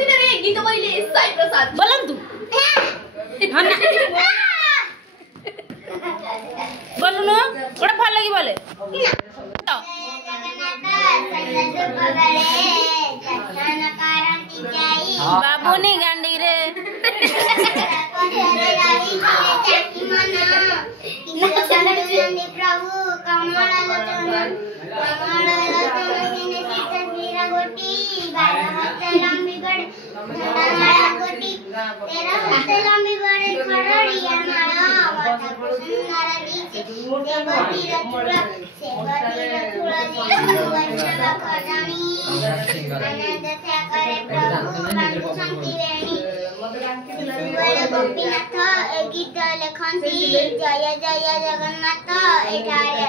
दिन रे गीत बोलिले साई प्रसाद बोलम तू बोलु न ओटा ভাল লাগি বলে बाबूनी गांडी रे प्रभु कमल गोपीनाथ गीत लेखन जय जय जगन्नाथ एठारे